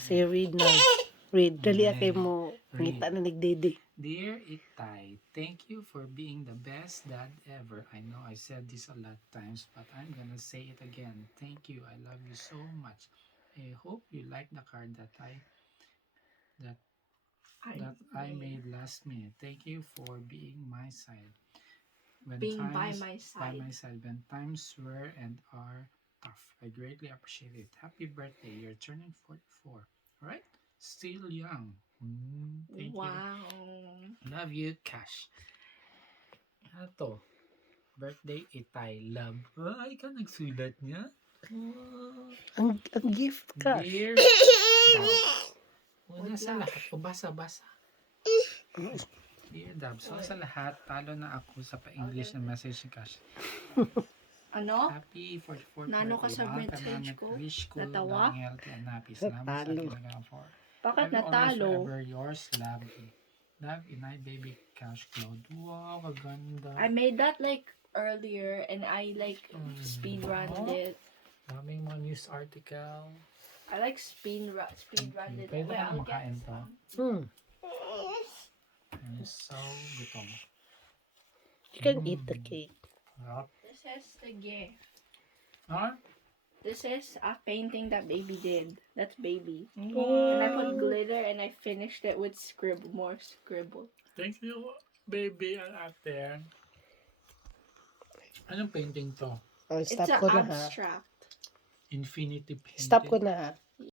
Say read na. Read. Dali kay mo. Ngita na nagdede. Dear Itay, thank you for being the best dad ever. I know I said this a lot of times, but I'm gonna say it again. Thank you. I love you so much. I hope you like the card that I made last minute. Thank you for being my side. By my side When times were and are tough. I greatly appreciate it. Happy birthday. You're turning 44. Right? Still young. Thank you. Love you, Cash. Ano to? Birthday Itay Love. Ay, ikaw nagsulat niya? Ang gift ka. Dear Una sa lahat. O basa. Dear Dab, so sa lahat, talo na ako sa pa-English na message ni Cash. Ano? Happy 44th Nano ka birthday. sa Mahal ka message namin. ko? Wish ko Natawa? lang healthy and happy. Salamat sa Natalo. ginagawa for. Bakit I'm always natalo? forever yours, Love, Inay, Baby Cash Cloud. Wow, kaganda. I made that like earlier and I like speedrun it. Daming mga news article. I like speedrun it. Pwede Wait, ka I'll makain get to. some. I'm so gutom. You can eat the cake. Yup. This is the gift. Huh? This is a painting that baby did. That's baby. Wow. And I put glitter and I finished it with more scribble. Thank you, baby, out there. Anong painting to? Oh, It's stop an ko na ha. abstract. Infinity painting. Stop ko na ha.